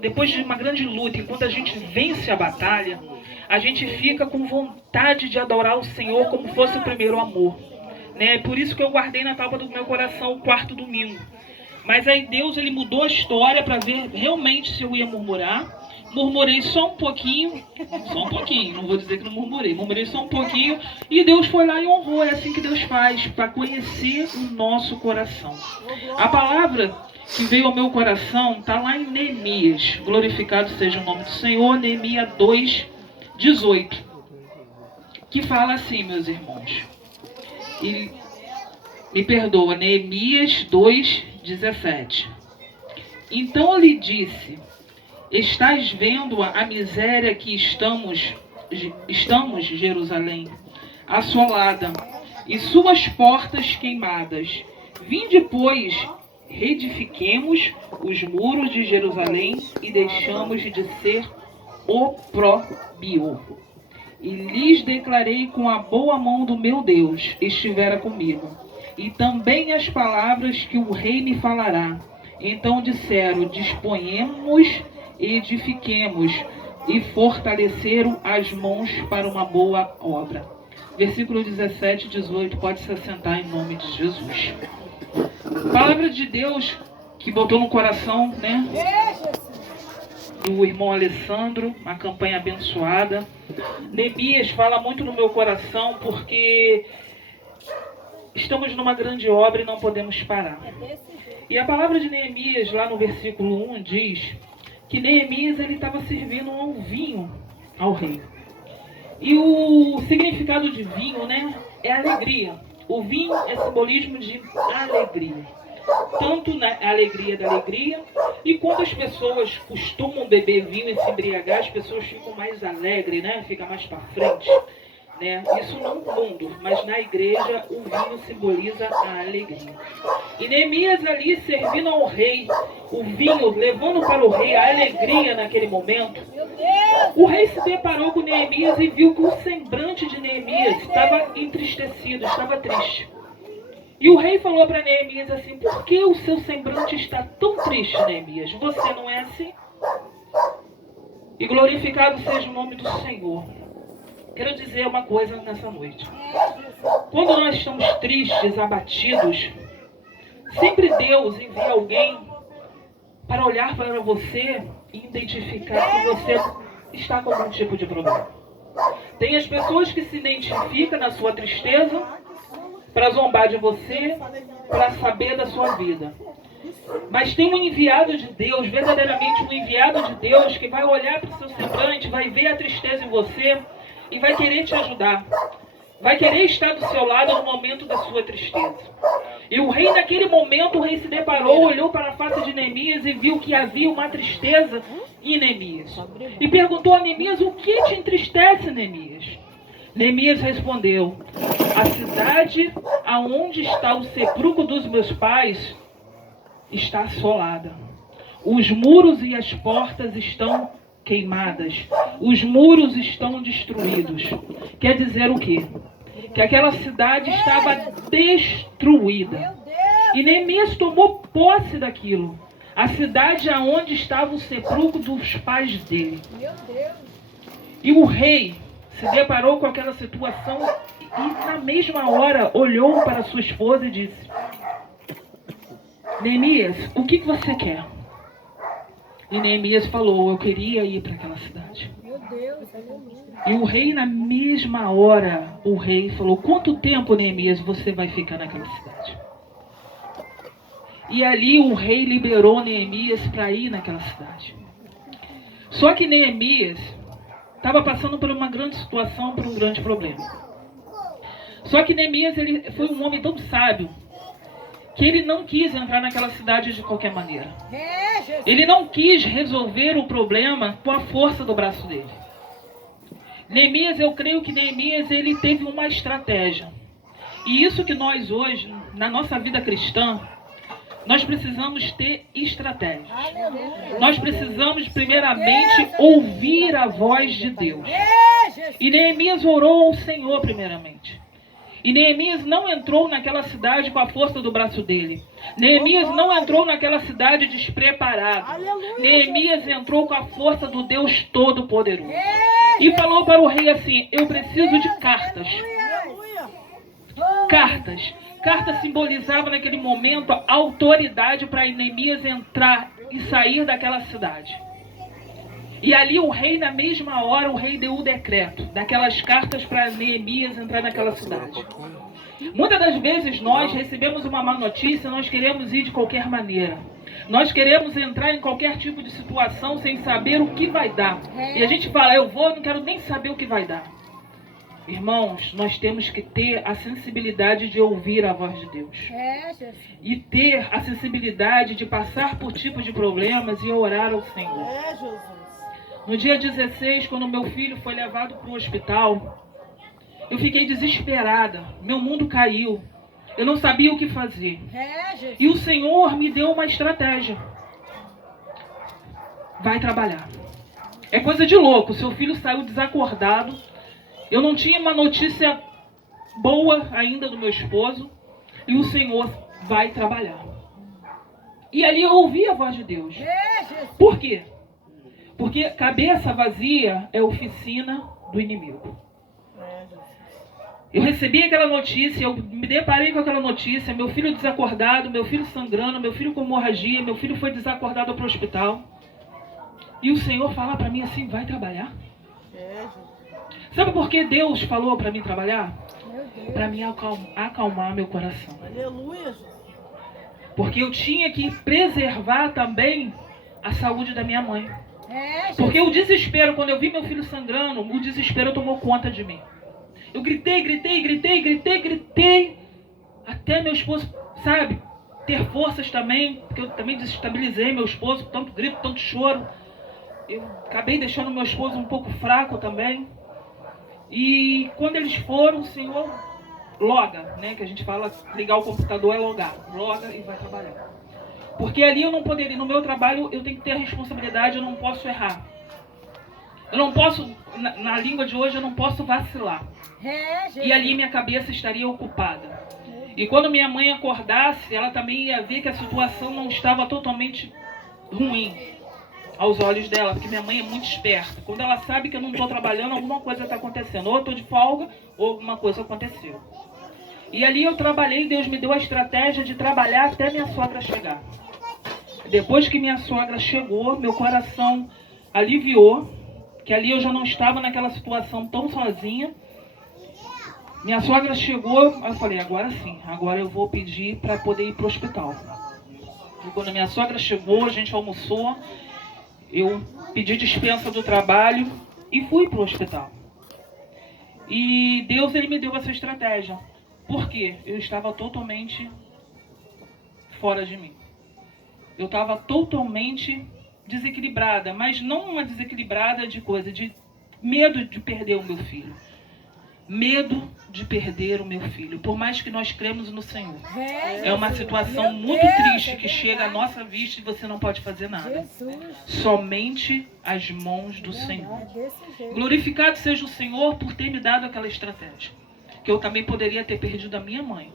depois de uma grande luta, e quando a gente vence a batalha, a gente fica com vontade de adorar o Senhor como fosse o primeiro amor. Né? Por isso que eu guardei na tábua do meu coração o quarto domingo. Mas aí Deus ele mudou a história para ver realmente se eu ia murmurar. Murmurei só um pouquinho, não vou dizer que não murmurei só um pouquinho, e Deus foi lá e honrou. É assim que Deus faz, para conhecer o nosso coração. A palavra que veio ao meu coração está lá em Neemias, glorificado seja o nome do Senhor, Neemias 2:18, que fala assim, meus irmãos, e me perdoa, Neemias 2:17. Então eu lhe disse: estás vendo a miséria que estamos, Jerusalém, assolada, e suas portas queimadas. Vinde, pois, reedifiquemos os muros de Jerusalém e deixamos de ser opróbio. E lhes declarei com a boa mão do meu Deus estivera comigo, e também as palavras que o rei me falará. Então disseram: disponhamos e edifiquemos, e fortaleceram as mãos para uma boa obra. Versículo 17 e 18, pode se assentar em nome de Jesus. Palavra de Deus que botou no coração, né, do irmão Alessandro, uma campanha abençoada. Neemias fala muito no meu coração porque estamos numa grande obra e não podemos parar. E a palavra de Neemias, lá no versículo 1, diz que Neemias ele estava servindo um vinho ao rei. E o significado de vinho, né, é alegria. O vinho é simbolismo de alegria. Tanto na alegria da alegria, e quando as pessoas costumam beber vinho e se embriagar, as pessoas ficam mais alegres, né? Fica mais para frente, né? Isso no mundo, mas na igreja o vinho simboliza a alegria. E Neemias ali servindo ao rei, o vinho levando para o rei a alegria naquele momento. O rei se deparou com Neemias e viu que o semblante de Neemias estava entristecido, estava triste. E o rei falou para Neemias assim: por que o seu semblante está tão triste, Neemias? Você não é assim? E glorificado seja o nome do Senhor. Quero dizer uma coisa nessa noite. Quando nós estamos tristes, abatidos, sempre Deus envia alguém para olhar para você e identificar que você está com algum tipo de problema. Tem as pessoas que se identificam na sua tristeza para zombar de você, para saber da sua vida. Mas tem um enviado de Deus, verdadeiramente um enviado de Deus, que vai olhar para o seu semblante, vai ver a tristeza em você e vai querer te ajudar. Vai querer estar do seu lado no momento da sua tristeza. E o rei, naquele momento, o rei se deparou, olhou para a face de Neemias e viu que havia uma tristeza em Neemias. E perguntou a Neemias: o que te entristece, Neemias? Neemias respondeu: a cidade aonde está o sepulcro dos meus pais está assolada. Os muros e as portas estão queimadas. Os muros estão destruídos. Quer dizer o quê? Que aquela cidade estava destruída. E Neemias tomou posse daquilo. A cidade aonde estava o sepulcro dos pais dele. E o rei se deparou com aquela situação e na mesma hora olhou para sua esposa e disse: Neemias, o que você quer? E Neemias falou: eu queria ir para aquela cidade. E o rei, na mesma hora, o rei falou: quanto tempo, Neemias, você vai ficar naquela cidade? E ali o rei liberou Neemias para ir naquela cidade. Só que Neemias estava passando por uma grande situação, por um grande problema. Só que Neemias ele foi um homem tão sábio que ele não quis entrar naquela cidade de qualquer maneira. Ele não quis resolver o problema com a força do braço dele. Neemias, eu creio que Neemias ele teve uma estratégia. E isso que nós hoje, na nossa vida cristã, nós precisamos ter estratégias. Nós precisamos primeiramente ouvir a voz de Deus. E Neemias orou ao Senhor primeiramente. E Neemias não entrou naquela cidade com a força do braço dele. Neemias não entrou naquela cidade despreparado. Neemias entrou com a força do Deus Todo-Poderoso. E falou para o rei assim: eu preciso de cartas. Cartas. Carta simbolizava naquele momento a autoridade para Neemias entrar e sair daquela cidade. E ali o rei, na mesma hora, o rei deu o decreto daquelas cartas para Neemias entrar naquela cidade. Muitas das vezes nós recebemos uma má notícia, nós queremos ir de qualquer maneira. Nós queremos entrar em qualquer tipo de situação sem saber o que vai dar. E a gente fala: eu vou, não quero nem saber o que vai dar. Irmãos, nós temos que ter a sensibilidade de ouvir a voz de Deus. E ter a sensibilidade de passar por tipos de problemas e orar ao Senhor. No dia 16, quando meu filho foi levado para o hospital, eu fiquei desesperada. Meu mundo caiu. Eu não sabia o que fazer. E o Senhor me deu uma estratégia. Vai trabalhar. É coisa de louco. Seu filho saiu desacordado. Eu não tinha uma notícia boa ainda do meu esposo. E o Senhor vai trabalhar. E ali eu ouvi a voz de Deus. Por quê? Porque cabeça vazia é oficina do inimigo. Eu recebi aquela notícia, eu me deparei com aquela notícia, meu filho desacordado, meu filho sangrando, meu filho com hemorragia, meu filho foi desacordado para o hospital. E o Senhor fala para mim assim: vai trabalhar. Sabe por que Deus falou para mim trabalhar? Para me acalmar meu coração. Porque eu tinha que preservar também a saúde da minha mãe. Porque o desespero, quando eu vi meu filho sangrando, o desespero tomou conta de mim. Eu gritei, até meu esposo, sabe, ter forças também, porque eu também desestabilizei meu esposo, tanto grito, tanto choro. Eu acabei deixando meu esposo um pouco fraco também. E quando eles foram, o Senhor loga, né, que a gente fala, ligar o computador é logar, loga e vai trabalhar. Porque ali eu não poderia, no meu trabalho eu tenho que ter a responsabilidade, eu não posso errar. Eu não posso, na língua de hoje, eu não posso vacilar. E ali minha cabeça estaria ocupada. E quando minha mãe acordasse, ela também ia ver que a situação não estava totalmente ruim aos olhos dela, porque minha mãe é muito esperta. Quando ela sabe que eu não estou trabalhando, alguma coisa está acontecendo. Ou eu estou de folga, ou alguma coisa aconteceu. E ali eu trabalhei, Deus me deu a estratégia de trabalhar até minha sogra chegar. Depois que minha sogra chegou, meu coração aliviou, que ali eu já não estava naquela situação tão sozinha. Minha sogra chegou, eu falei: agora sim, agora eu vou pedir para poder ir para o hospital. E quando minha sogra chegou, a gente almoçou, eu pedi dispensa do trabalho e fui para o hospital. E Deus, ele me deu essa estratégia. Por quê? Eu estava totalmente fora de mim. Eu estava totalmente desequilibrada, mas não uma desequilibrada de coisa, de medo de perder o meu filho. Medo de perder o meu filho. Por mais que nós cremos no Senhor. É uma situação muito triste que chega à nossa vista e você não pode fazer nada. Somente as mãos do Senhor. Glorificado seja o Senhor por ter me dado aquela estratégia. Que eu também poderia ter perdido a minha mãe.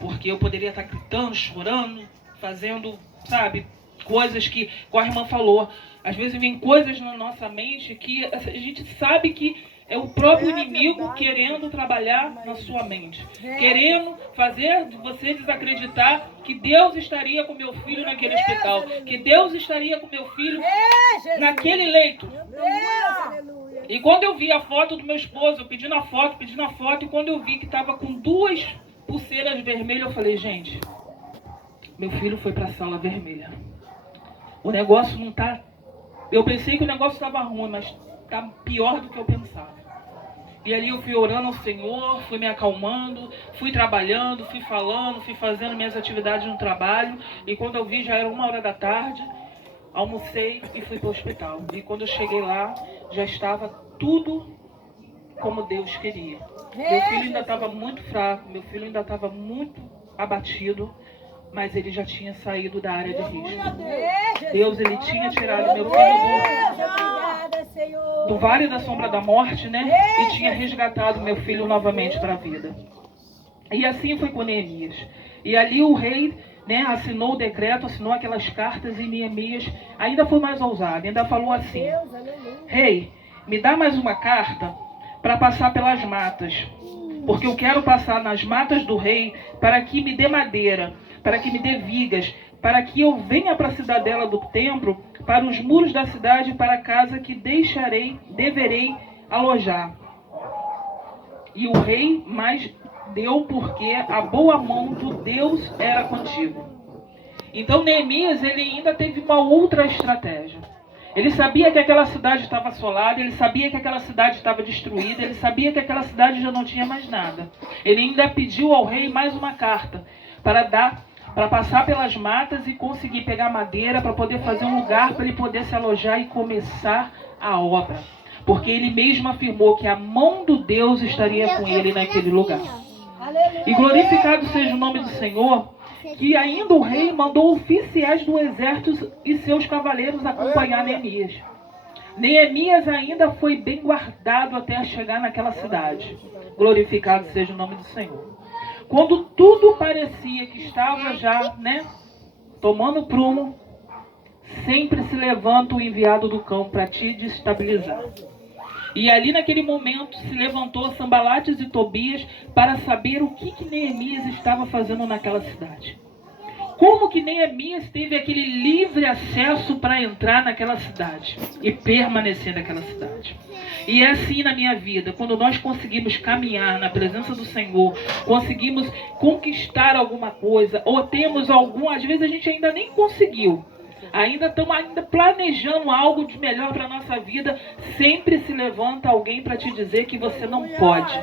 Porque eu poderia estar gritando, chorando, fazendo, sabe, coisas que, como a irmã falou, às vezes vem coisas na nossa mente que a gente sabe que é o próprio inimigo querendo trabalhar na sua mente. Querendo fazer você desacreditar que Deus estaria com meu filho naquele hospital. Que Deus estaria com meu filho naquele leito. E quando eu vi a foto do meu esposo, eu pedindo a foto, e quando eu vi que estava com 2 pulseiras vermelhas, eu falei: gente, meu filho foi para a sala vermelha. O negócio não está... Eu pensei que o negócio estava ruim, mas está pior do que eu pensava. E ali eu fui orando ao Senhor, fui me acalmando, fui trabalhando, fui falando, fui fazendo minhas atividades no trabalho. E quando eu vi, já era 1h da tarde, almocei e fui para o hospital. E quando eu cheguei lá, já estava tudo como Deus queria. Meu filho ainda estava muito fraco, meu filho ainda estava muito abatido, mas ele já tinha saído da área de risco. Deus, ele tinha tirado meu filho do vale da sombra da morte, né? E tinha resgatado meu filho novamente para a vida. E assim foi com Neemias. E ali o rei, né, assinou o decreto, assinou aquelas cartas, e Neemias ainda foi mais ousado, ainda falou assim: rei, me dá mais uma carta para passar pelas matas, porque eu quero passar nas matas do rei para que me dê madeira, para que me dê vigas, para que eu venha para a cidadela do templo, para os muros da cidade, para a casa que deverei alojar. E o rei mais deu, porque a boa mão do Deus era contigo. Então Neemias, ele ainda teve uma outra estratégia. Ele sabia que aquela cidade estava assolada, ele sabia que aquela cidade estava destruída, ele sabia que aquela cidade já não tinha mais nada. Ele ainda pediu ao rei mais uma carta para passar pelas matas e conseguir pegar madeira para poder fazer um lugar para ele poder se alojar e começar a obra. Porque ele mesmo afirmou que a mão do Deus estaria com ele naquele lugar. E glorificado seja o nome do Senhor, que ainda o rei mandou oficiais do exército e seus cavaleiros acompanhar Neemias. Neemias ainda foi bem guardado até chegar naquela cidade. Glorificado seja o nome do Senhor. Quando tudo parecia que estava já, tomando prumo, sempre se levanta o enviado do cão para te destabilizar. E ali naquele momento se levantou Sanbalates e Tobias para saber o que Neemias estava fazendo naquela cidade. Como que Neemias teve aquele livre acesso para entrar naquela cidade e permanecer naquela cidade. E é assim na minha vida, quando nós conseguimos caminhar na presença do Senhor, conseguimos conquistar alguma coisa, ou temos às vezes a gente ainda nem conseguiu, estamos planejando algo de melhor para a nossa vida, sempre se levanta alguém para te dizer que você não pode,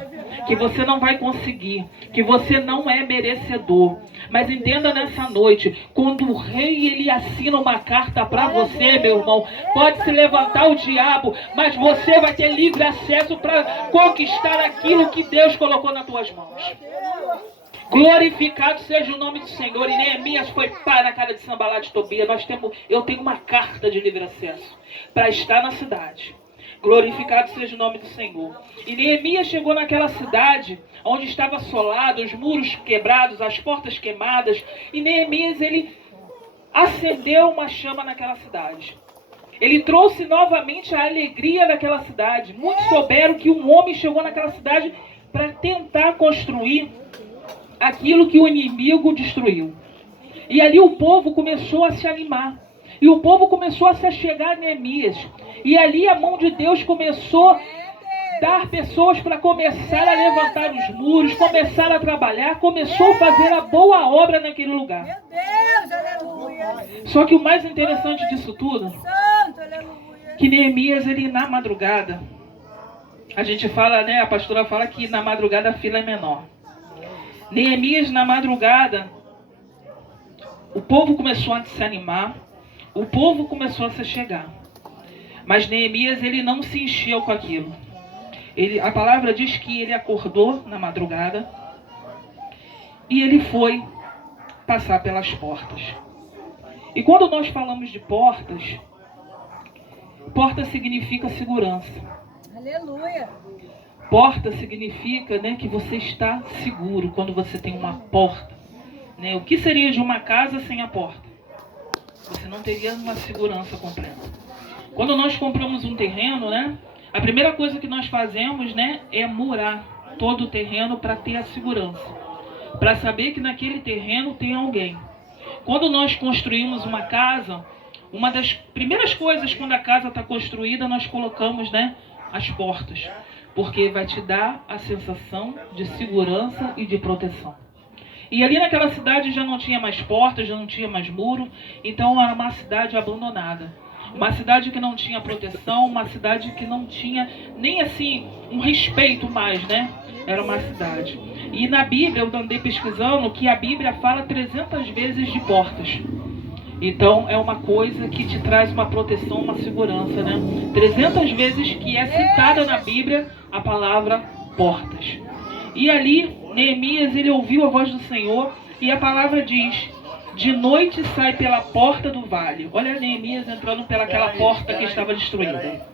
que você não vai conseguir, que você não é merecedor. Mas entenda nessa noite, quando o rei ele assina uma carta para você, meu irmão, pode se levantar o diabo, mas você vai ter livre acesso para conquistar aquilo que Deus colocou nas tuas mãos. Glorificado seja o nome do Senhor. E Neemias foi para a cara de Sanbalate e Tobias. Eu tenho uma carta de livre acesso para estar na cidade. Glorificado seja o nome do Senhor. E Neemias chegou naquela cidade onde estava assolado, os muros quebrados, as portas queimadas. E Neemias, ele acendeu uma chama naquela cidade. Ele trouxe novamente a alegria daquela cidade. Muitos souberam que um homem chegou naquela cidade para tentar construir aquilo que o inimigo destruiu. E ali o povo começou a se animar. E o povo começou a se achegar a Neemias. E ali a mão de Deus começou a dar pessoas para começar a levantar os muros, começar a trabalhar, começou a fazer a boa obra naquele lugar. Só que o mais interessante disso tudo, que Neemias, ele na madrugada, a gente fala, a pastora fala que na madrugada a fila é menor. Neemias na madrugada, o povo começou a se animar, o povo começou a se chegar. Mas Neemias, ele não se encheu com aquilo. A palavra diz que ele acordou na madrugada e ele foi passar pelas portas. E quando nós falamos de portas, porta significa segurança. Aleluia! Porta significa, que você está seguro quando você tem uma porta. O que seria de uma casa sem a porta? Você não teria uma segurança completa. Quando nós compramos um terreno, a primeira coisa que nós fazemos, é murar todo o terreno para ter a segurança. Para saber que naquele terreno tem alguém. Quando nós construímos uma casa, uma das primeiras coisas quando a casa está construída, nós colocamos, as portas. Porque vai te dar a sensação de segurança e de proteção. E ali naquela cidade já não tinha mais portas, já não tinha mais muro, então era uma cidade abandonada. Uma cidade que não tinha proteção, uma cidade que não tinha nem assim um respeito mais, Era uma cidade. E na Bíblia, eu andei pesquisando que a Bíblia fala 300 vezes de portas. Então é uma coisa que te traz uma proteção, uma segurança, 300 vezes que é citada na Bíblia a palavra portas. E ali, Neemias, ele ouviu a voz do Senhor e a palavra diz: de noite sai pela porta do vale. Olha Neemias entrando pelaquela porta que estava destruída.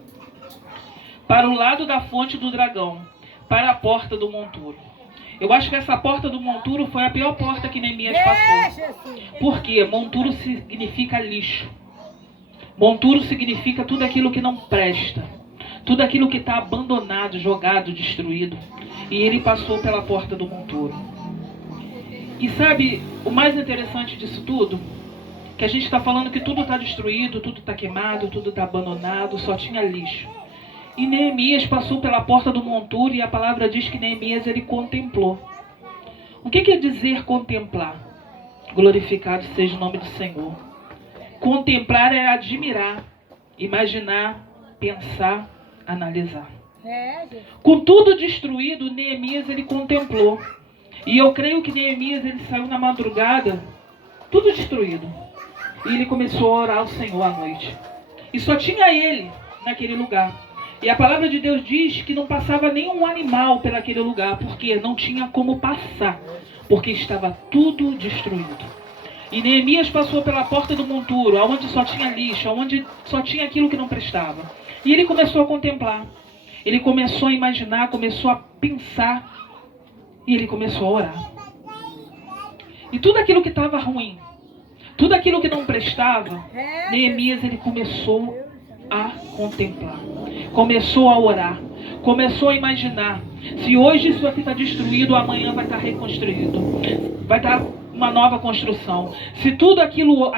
Para o lado da fonte do dragão, para a porta do monturo. Eu acho que essa porta do monturo foi a pior porta que Neemias passou. Por quê? Monturo significa lixo. Monturo significa tudo aquilo que não presta. Tudo aquilo que está abandonado, jogado, destruído. E ele passou pela porta do monturo. E sabe o mais interessante disso tudo? Que a gente está falando que tudo está destruído, tudo está queimado, tudo está abandonado, só tinha lixo. E Neemias passou pela porta do monturo e a palavra diz que Neemias ele contemplou. O que quer dizer contemplar? Glorificado seja o nome do Senhor. Contemplar é admirar, imaginar, pensar, analisar. Com tudo destruído, Neemias ele contemplou. E eu creio que Neemias ele saiu na madrugada, tudo destruído. E ele começou a orar ao Senhor à noite. E só tinha ele naquele lugar. E a palavra de Deus diz que não passava nenhum animal por aquele lugar, porque não tinha como passar, porque estava tudo destruído. E Neemias passou pela porta do monturo, onde só tinha lixo, onde só tinha aquilo que não prestava. E ele começou a contemplar. Ele começou a imaginar, começou a pensar. E ele começou a orar. E tudo aquilo que estava ruim, tudo aquilo que não prestava, Neemias ele começou a contemplar. Começou a orar. Começou a imaginar. Se hoje isso aqui está destruído, amanhã vai estar reconstruído. Vai estar uma nova construção. Se tudo aquilo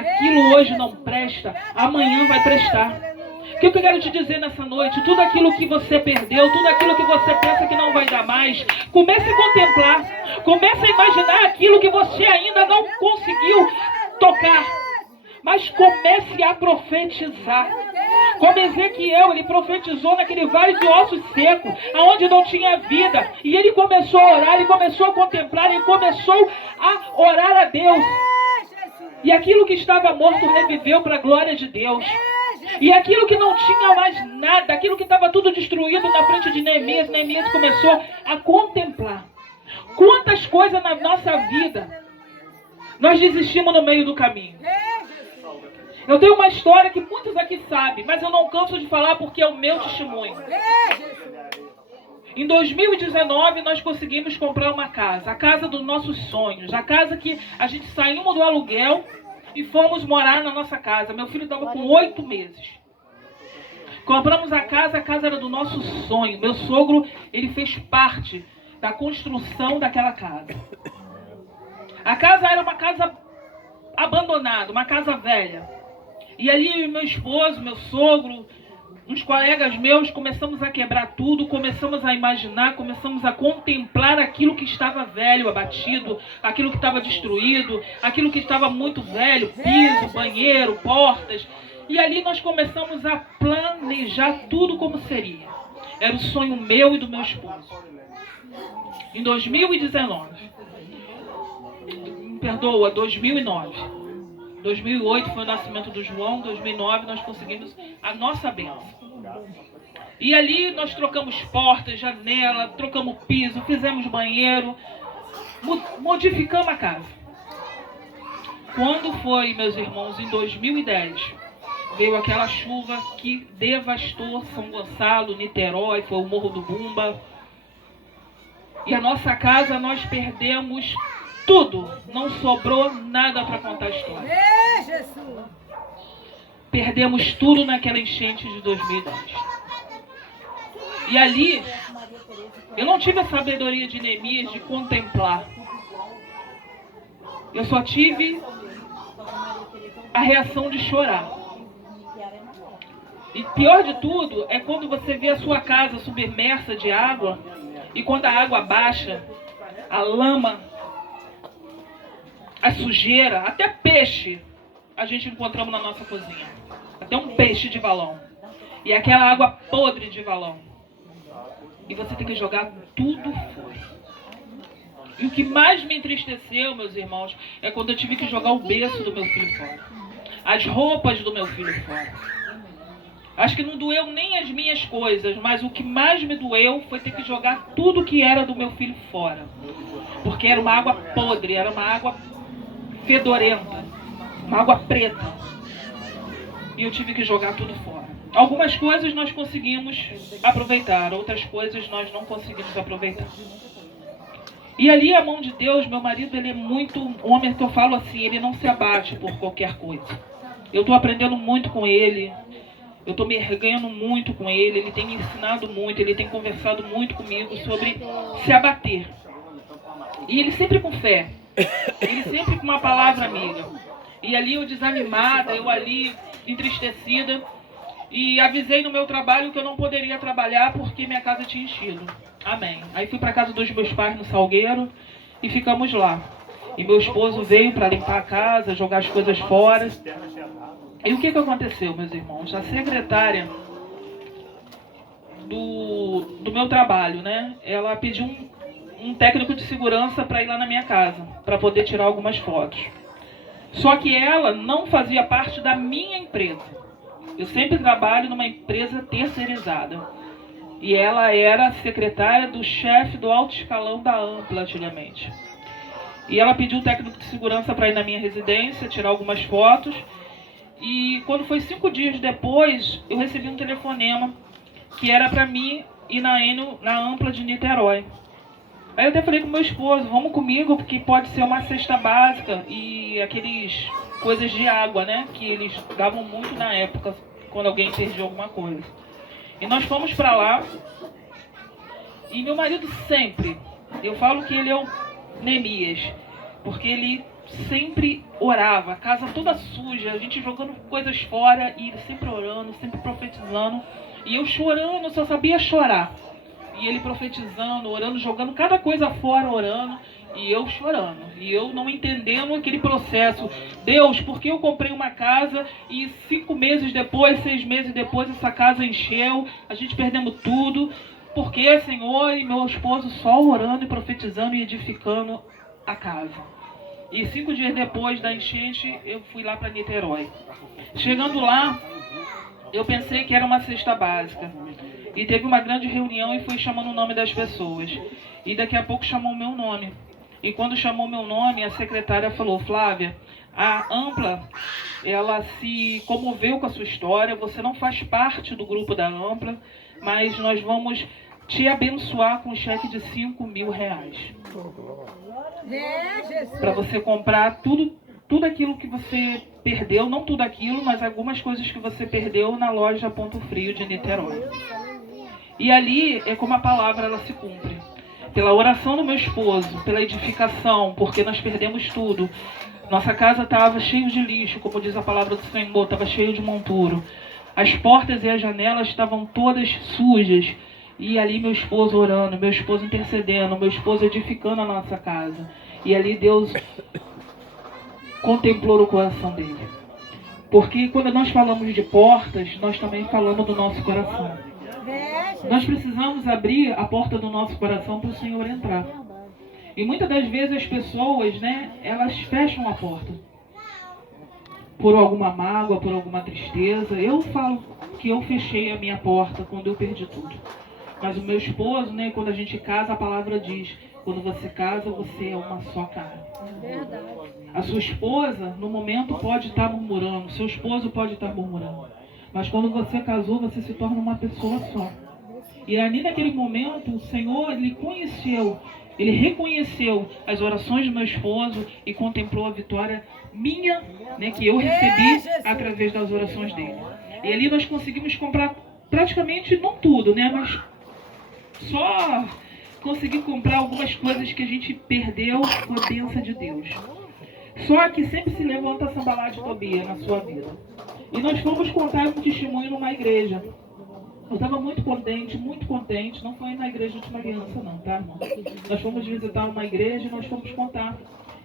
hoje não presta, amanhã vai prestar. O que eu quero te dizer nessa noite? Tudo aquilo que você perdeu, tudo aquilo que você pensa que não vai dar mais, comece a contemplar. Comece a imaginar aquilo que você ainda não conseguiu tocar. Mas comece a profetizar. Como Ezequiel, ele profetizou naquele vale de ossos secos, aonde não tinha vida. E ele começou a orar, ele começou a contemplar, ele começou a orar a Deus. E aquilo que estava morto reviveu para a glória de Deus. E aquilo que não tinha mais nada, aquilo que estava tudo destruído na frente de Neemias, Neemias começou a contemplar. Quantas coisas na nossa vida nós desistimos no meio do caminho. Eu tenho uma história que muitos aqui sabem, mas eu não canso de falar porque é o meu testemunho. Em 2019 nós conseguimos comprar uma casa, a casa dos nossos sonhos, a casa que a gente saímos do aluguel e fomos morar na nossa casa. Meu filho estava com 8 meses. Compramos a casa era do nosso sonho. Meu sogro, ele fez parte da construção daquela casa. A casa era uma casa abandonada, uma casa velha. E ali meu esposo, meu sogro, uns colegas meus, começamos a quebrar tudo, começamos a imaginar, começamos a contemplar aquilo que estava velho, abatido, aquilo que estava destruído, aquilo que estava muito velho, piso, banheiro, portas. E ali nós começamos a planejar tudo como seria. Era o sonho meu e do meu esposo. Em 2019, me perdoa, 2009. 2008 foi o nascimento do João, 2009 nós conseguimos a nossa bênção. E ali nós trocamos portas, janela, trocamos piso, fizemos banheiro, modificamos a casa. Quando foi, meus irmãos, em 2010, veio aquela chuva que devastou São Gonçalo, Niterói, foi o Morro do Bumba. E a nossa casa nós perdemos tudo, não sobrou nada para contar a história. Perdemos tudo naquela enchente de 2010. E ali, eu não tive a sabedoria de Neemias de contemplar. Eu só tive a reação de chorar. E pior de tudo é quando você vê a sua casa submersa de água e quando a água baixa, a lama, a sujeira, até peixe a gente encontramos na nossa cozinha. Até um peixe de valão. E aquela água podre de valão. E você tem que jogar tudo fora. E o que mais me entristeceu, meus irmãos, é quando eu tive que jogar o berço do meu filho fora. As roupas do meu filho fora. Acho que não doeu nem as minhas coisas, mas o que mais me doeu foi ter que jogar tudo que era do meu filho fora. Porque era uma água podre, era uma água fedorenta, uma água preta. E eu tive que jogar tudo fora. Algumas coisas nós conseguimos aproveitar, outras coisas nós não conseguimos aproveitar. E ali a mão de Deus, meu marido, ele é muito um homem que eu falo assim, ele não se abate por qualquer coisa. Eu estou aprendendo muito com ele, eu estou me erguendo muito com ele, ele tem me ensinado muito, ele tem conversado muito comigo sobre se abater. E ele sempre com fé, ele sempre com uma palavra amiga. E ali eu desanimada, eu ali entristecida, e avisei no meu trabalho que eu não poderia trabalhar porque minha casa tinha enchido. Amém. Aí fui para casa dos meus pais no Salgueiro e ficamos lá. E meu esposo veio para limpar a casa, jogar as coisas fora. E o que aconteceu, meus irmãos? A secretária do meu trabalho, né? Ela pediu um técnico de segurança para ir lá na minha casa, para poder tirar algumas fotos. Só que ela não fazia parte da minha empresa. Eu sempre trabalho numa empresa terceirizada. E ela era secretária do chefe do alto escalão da Ampla antigamente. E ela pediu o técnico de segurança para ir na minha residência, tirar algumas fotos. E quando foi 5 dias depois, eu recebi um telefonema que era para mim ir na Ampla de Niterói. Aí eu até falei com meu esposo, vamos comigo, porque pode ser uma cesta básica e aqueles coisas de água, né? Que eles davam muito na época, quando alguém perdia alguma coisa. E nós fomos para lá, e meu marido sempre, eu falo que ele é o Neemias, porque ele sempre orava, a casa toda suja, a gente jogando coisas fora, e ele sempre orando, sempre profetizando, e eu chorando, só sabia chorar. E ele profetizando, orando, jogando cada coisa fora, orando, e eu chorando. E eu não entendendo aquele processo. Deus, por que eu comprei uma casa e 5 meses depois, 6 meses depois, essa casa encheu, a gente perdemos tudo. Por que, Senhor? E meu esposo só orando e profetizando e edificando a casa. E 5 dias depois da enchente, eu fui lá para Niterói. Chegando lá, eu pensei que era uma cesta básica. E teve uma grande reunião e foi chamando o nome das pessoas. E daqui a pouco chamou o meu nome. E quando chamou meu nome, a secretária falou, Flávia, a Ampla, ela se comoveu com a sua história, você não faz parte do grupo da Ampla, mas nós vamos te abençoar com um cheque de R$5.000. Para você comprar tudo aquilo que você perdeu, não tudo aquilo, mas algumas coisas que você perdeu na loja Ponto Frio de Niterói. E ali é como a palavra ela se cumpre. Pela oração do meu esposo, pela edificação, porque nós perdemos tudo. Nossa casa estava cheia de lixo, como diz a palavra do Senhor, estava cheio de monturo. As portas e as janelas estavam todas sujas. E ali meu esposo orando, meu esposo intercedendo, meu esposo edificando a nossa casa. E ali Deus contemplou o coração dele. Porque quando nós falamos de portas, nós também falamos do nosso coração. Nós precisamos abrir a porta do nosso coração para o Senhor entrar. E muitas das vezes as pessoas, né, elas fecham a porta. Por alguma mágoa, por alguma tristeza. Eu falo que eu fechei a minha porta quando eu perdi tudo. Mas o meu esposo, né, quando a gente casa, a palavra diz, quando você casa, você é uma só carne. A sua esposa, no momento, pode estar murmurando. Seu esposo pode estar murmurando. Mas quando você casou, você se torna uma pessoa só. E ali naquele momento, o Senhor, Ele conheceu, Ele reconheceu as orações do meu esposo e contemplou a vitória minha, né, que eu recebi através das orações dele. E ali nós conseguimos comprar praticamente, não tudo, né, mas só consegui comprar algumas coisas que a gente perdeu com a bênção de Deus. Só que sempre se levanta Sambalá de Tobia na sua vida. E nós fomos contar um testemunho numa igreja. Eu estava muito contente, não foi na igreja de Última Aliança não, tá, irmão? Nós fomos visitar uma igreja e nós fomos contar.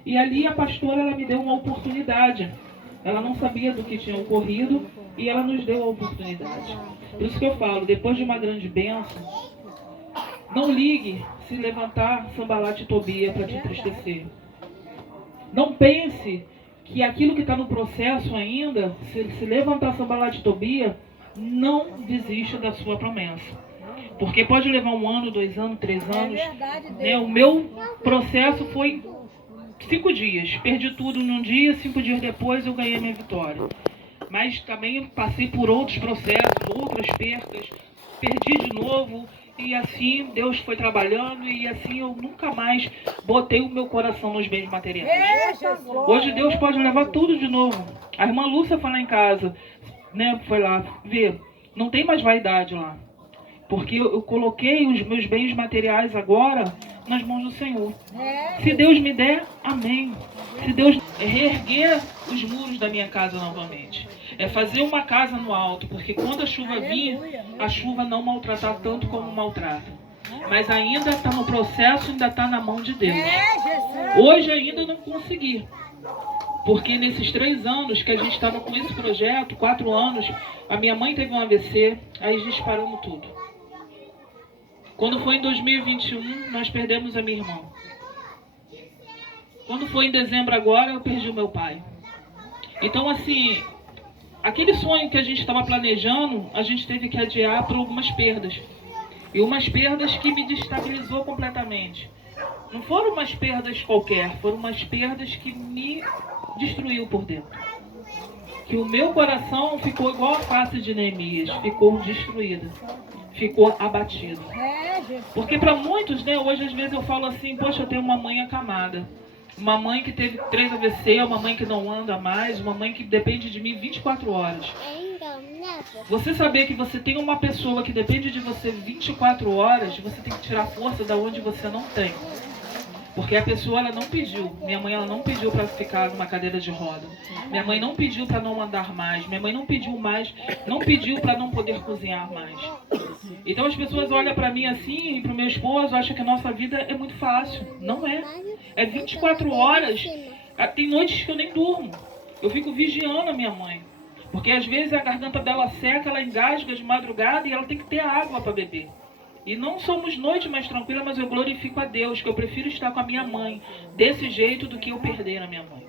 E ali a pastora, ela me deu uma oportunidade. Ela não sabia do que tinha ocorrido e ela nos deu a oportunidade. Por isso que eu falo, depois de uma grande bênção, não ligue se levantar Sambalá de Tobia para te entristecer. Não pense que aquilo que está no processo ainda, se levantar Sambalá de Tobia, não desista da sua promessa. Porque pode levar 1 ano, 2 anos, 3 anos. Né? O meu processo foi 5 dias. Perdi tudo num dia, 5 dias depois eu ganhei minha vitória. Mas também passei por outros processos, outras percas. Perdi de novo E assim Deus foi trabalhando e assim eu nunca mais botei o meu coração nos bens materiais. Hoje Deus pode levar tudo de novo. A irmã Lúcia foi lá em casa, né? Foi lá ver. Não tem mais vaidade lá. Porque eu coloquei os meus bens materiais agora nas mãos do Senhor. Se Deus me der, amém. Se Deus reerguer os muros da minha casa novamente. É fazer uma casa no alto, porque quando a chuva vir, a chuva não maltratar tanto como maltrata. Mas ainda está no processo, ainda está na mão de Deus. Hoje ainda não consegui. Porque nesses 3 anos que a gente estava com esse projeto, 4 anos, a minha mãe teve um AVC, aí a gente paramos tudo. Quando foi em 2021, nós perdemos a minha irmã. Quando foi em dezembro agora, eu perdi o meu pai. Então, assim, aquele sonho que a gente estava planejando, a gente teve que adiar por algumas perdas. E umas perdas que me destabilizou completamente. Não foram umas perdas qualquer, foram umas perdas que me destruiu por dentro. Que o meu coração ficou igual a face de Neemias, ficou destruída, ficou abatido. Porque para muitos, né, hoje às vezes eu falo assim, poxa, eu tenho uma mãe acamada. Uma mãe que teve 3 AVC, uma mãe que não anda mais, uma mãe que depende de mim 24 horas. Você saber que você tem uma pessoa que depende de você 24 horas, você tem que tirar força da onde você não tem. Porque a pessoa, ela não pediu. Minha mãe, ela não pediu para ficar numa cadeira de roda. Minha mãe não pediu para não andar mais. Minha mãe não pediu mais, não pediu para não poder cozinhar mais. Então as pessoas olham para mim assim e para o meu esposo, acham que a nossa vida é muito fácil. Não é. É 24 horas. Tem noites que eu nem durmo. Eu fico vigiando a minha mãe. Porque às vezes a garganta dela seca, ela engasga de madrugada e ela tem que ter água para beber. E não somos noite mais tranquila, mas eu glorifico a Deus, que eu prefiro estar com a minha mãe desse jeito do que eu perder a minha mãe.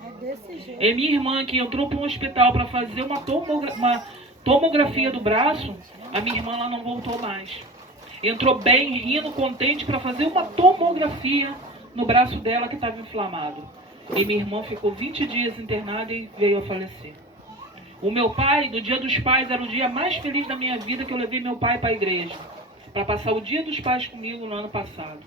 É minha irmã que entrou para um hospital para fazer uma tomografia do braço, a minha irmã lá não voltou mais. Entrou bem, rindo, contente para fazer uma tomografia no braço dela que estava inflamado. E minha irmã ficou 20 dias internada e veio a falecer. O meu pai, no Dia dos Pais, era o dia mais feliz da minha vida, que eu levei meu pai para a igreja. Para passar o Dia dos Pais comigo no ano passado.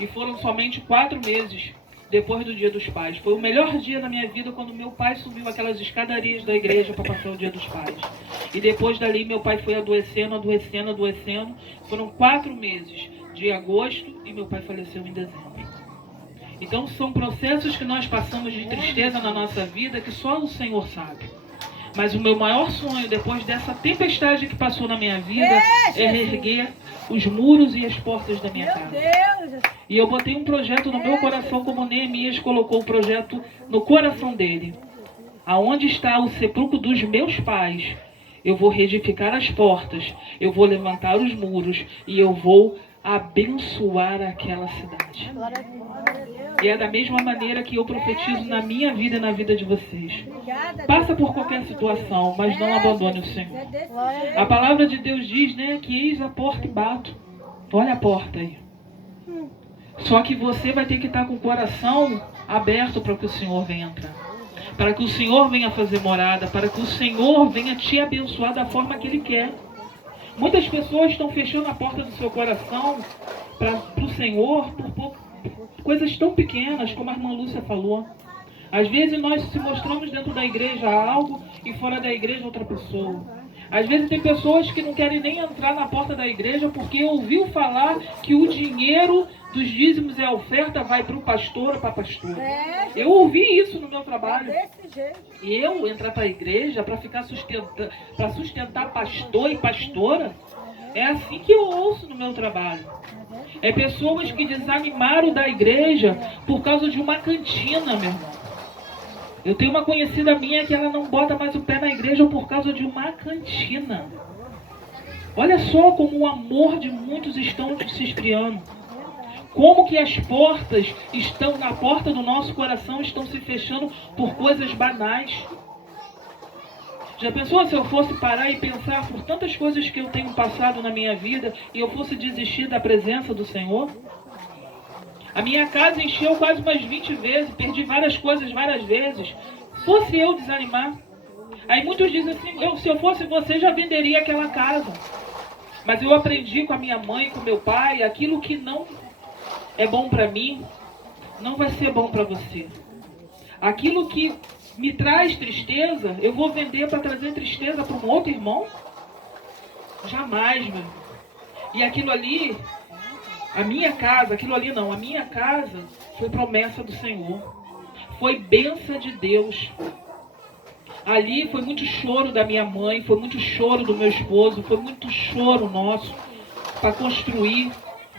E foram somente 4 meses depois do Dia dos Pais. Foi o melhor dia da minha vida quando meu pai subiu aquelas escadarias da igreja para passar o Dia dos Pais. E depois dali meu pai foi adoecendo. Foram 4 meses, de agosto, e meu pai faleceu em dezembro. Então são processos que nós passamos de tristeza na nossa vida que só o Senhor sabe. Mas o meu maior sonho, depois dessa tempestade que passou na minha vida, é reerguer os muros e as portas da minha casa. E eu botei um projeto no meu coração, como Neemias colocou o projeto no coração dele. Aonde está o sepulcro dos meus pais, eu vou reedificar as portas, eu vou levantar os muros e eu vou abençoar aquela cidade. E é da mesma maneira que eu profetizo na minha vida e na vida de vocês. Passa por qualquer situação, mas não abandone o Senhor. A palavra de Deus diz, né, que eis a porta e bato. Olha a porta aí. Só que você vai ter que estar com o coração aberto para que o Senhor venha entrar. Para que o Senhor venha fazer morada, para que o Senhor venha te abençoar da forma que Ele quer. Muitas pessoas estão fechando a porta do seu coração para o Senhor por coisas tão pequenas, como a irmã Lúcia falou. Às vezes nós se mostramos dentro da igreja algo e fora da igreja outra pessoa. Às vezes tem pessoas que não querem nem entrar na porta da igreja porque ouviu falar que o dinheiro dos dízimos e a oferta vai para o pastor ou para a pastora. Eu ouvi isso no meu trabalho. E eu entrar para a igreja para ficar sustentar pastor e pastora, é assim que eu ouço no meu trabalho. É pessoas que desanimaram da igreja por causa de uma cantina, meu irmão. Eu tenho uma conhecida minha que ela não bota mais o pé na igreja por causa de uma cantina. Olha só como o amor de muitos estão se esfriando. Como que as portas estão na porta do nosso coração, estão se fechando por coisas banais. Já pensou se eu fosse parar e pensar por tantas coisas que eu tenho passado na minha vida e eu fosse desistir da presença do Senhor? A minha casa encheu quase umas 20 vezes, perdi várias coisas várias vezes. Fosse eu desanimar. Aí muitos dizem assim, se eu fosse você já venderia aquela casa. Mas eu aprendi com a minha mãe, com meu pai, aquilo que não é bom para mim, não vai ser bom para você. Aquilo que me traz tristeza, eu vou vender para trazer tristeza para um outro irmão? Jamais, meu irmão. E aquilo ali, a minha casa, aquilo ali não, a minha casa foi promessa do Senhor. Foi bênção de Deus. Ali foi muito choro da minha mãe, foi muito choro do meu esposo, foi muito choro nosso para construir,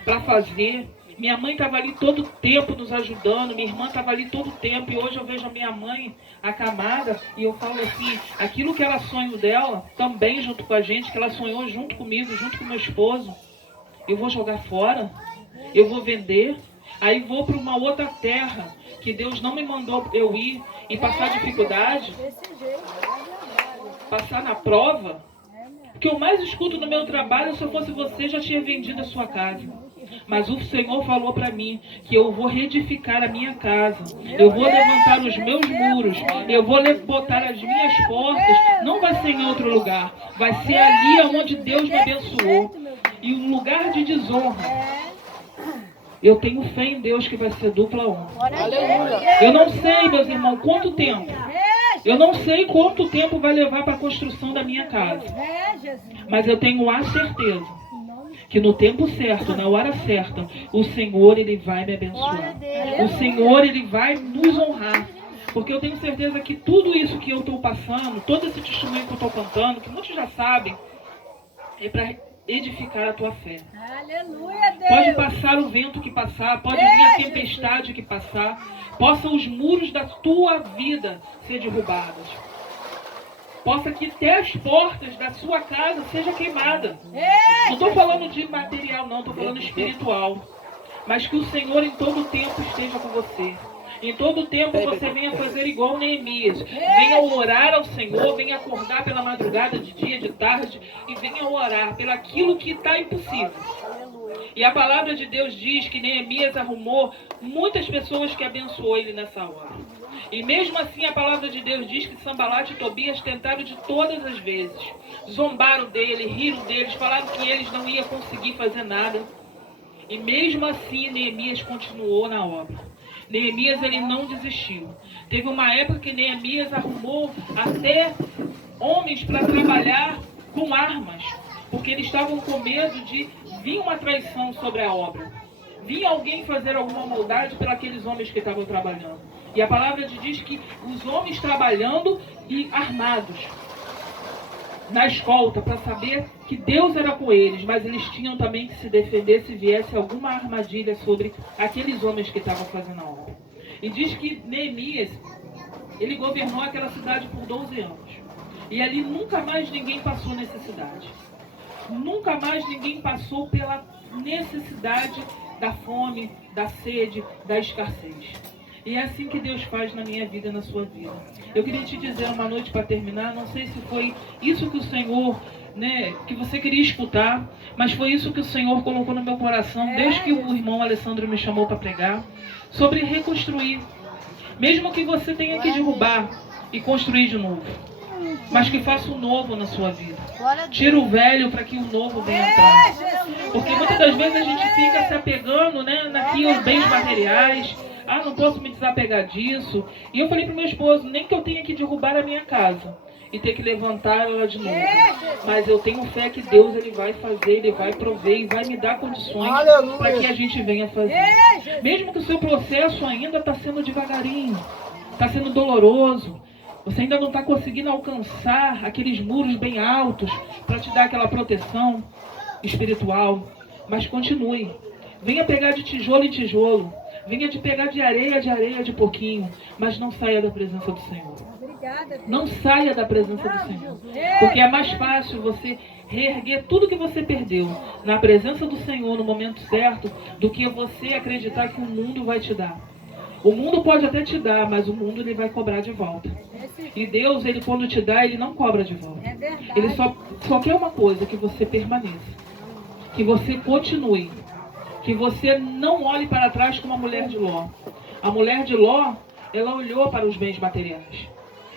para fazer. Minha mãe estava ali todo o tempo nos ajudando, minha irmã estava ali todo o tempo, e hoje eu vejo a minha mãe acamada, e eu falo assim, aquilo que era sonho dela, também junto com a gente, que ela sonhou junto comigo, junto com meu esposo, eu vou jogar fora, eu vou vender, aí vou para uma outra terra, que Deus não me mandou eu ir, e passar dificuldade, passar na prova. O que eu mais escuto no meu trabalho, se eu fosse você, já tinha vendido a sua casa. Mas o Senhor falou para mim que eu vou reedificar a minha casa, eu vou levantar os meus muros, eu vou botar as minhas portas, não vai ser em outro lugar, vai ser ali onde Deus me abençoou. E um lugar de desonra, eu tenho fé em Deus que vai ser dupla honra. Eu não sei, meus irmãos, quanto tempo. Eu não sei quanto tempo vai levar para a construção da minha casa. Mas eu tenho a certeza que no tempo certo, na hora certa, o Senhor, Ele vai me abençoar. O Senhor, Ele vai nos honrar. Porque eu tenho certeza que tudo isso que eu estou passando, todo esse testemunho que eu estou contando, que muitos já sabem, é para edificar a tua fé. Aleluia, Deus. Pode passar o vento que passar, pode vir a tempestade que passar, possam os muros da tua vida ser derrubados. Possa que até as portas da sua casa sejam queimadas. Não estou falando de material não, estou falando espiritual. Mas que o Senhor em todo o tempo esteja com você. Em todo o tempo você venha fazer igual Neemias. Venha orar ao Senhor, venha acordar pela madrugada, de dia, de tarde, e venha orar pelo aquilo que está impossível. E a palavra de Deus diz que Neemias arrumou muitas pessoas que abençoou ele nessa hora. E mesmo assim a palavra de Deus diz que Sanbalate e Tobias tentaram de todas as vezes. Zombaram dele, riram deles, falaram que eles não iam conseguir fazer nada. E mesmo assim Neemias continuou na obra. Neemias, ele não desistiu. Teve uma época que Neemias arrumou até homens para trabalhar com armas, porque eles estavam com medo de vir uma traição sobre a obra. Vinha alguém fazer alguma maldade pelos homens que estavam trabalhando. E a palavra diz que os homens trabalhando e armados na escolta para saber que Deus era com eles, mas eles tinham também que se defender se viesse alguma armadilha sobre aqueles homens que estavam fazendo a obra. E diz que Neemias, ele governou aquela cidade por 12 anos. E ali nunca mais ninguém passou necessidade. Nunca mais ninguém passou pela necessidade da fome, da sede, da escassez. E é assim que Deus faz na minha vida e na sua vida. Eu queria te dizer uma noite para terminar, não sei se foi isso que o Senhor, que você queria escutar, mas foi isso que o Senhor colocou no meu coração, desde que o irmão Alessandro me chamou para pregar, sobre reconstruir. Mesmo que você tenha que derrubar e construir de novo, mas que faça um novo na sua vida. Tira o velho para que o novo venha entrar. Porque muitas das vezes a gente fica se apegando naqueles bens materiais. Ah, não posso me desapegar disso. E eu falei para o meu esposo, nem que eu tenha que derrubar a minha casa e ter que levantar ela de novo. Mas eu tenho fé que Deus, Ele vai fazer, Ele vai prover e vai me dar condições para que a gente venha fazer. Mesmo que o seu processo ainda está sendo devagarinho, está sendo doloroso, você ainda não está conseguindo alcançar aqueles muros bem altos para te dar aquela proteção espiritual, mas continue. Venha pegar de tijolo em tijolo. Venha te pegar de areia de pouquinho, mas não saia da presença do Senhor. Não saia da presença do Senhor. Porque é mais fácil você reerguer tudo que você perdeu na presença do Senhor no momento certo, do que você acreditar que o mundo vai te dar. O mundo pode até te dar, mas o mundo ele vai cobrar de volta. E Deus, Ele quando te dá, Ele não cobra de volta. Ele só quer uma coisa, que você permaneça. Que você continue. Que você não olhe para trás como a mulher de Ló. A mulher de Ló, ela olhou para os bens materiais.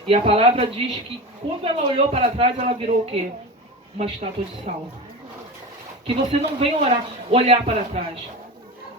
E a palavra diz que quando ela olhou para trás, ela virou o quê? Uma estátua de sal. Que você não venha olhar para trás.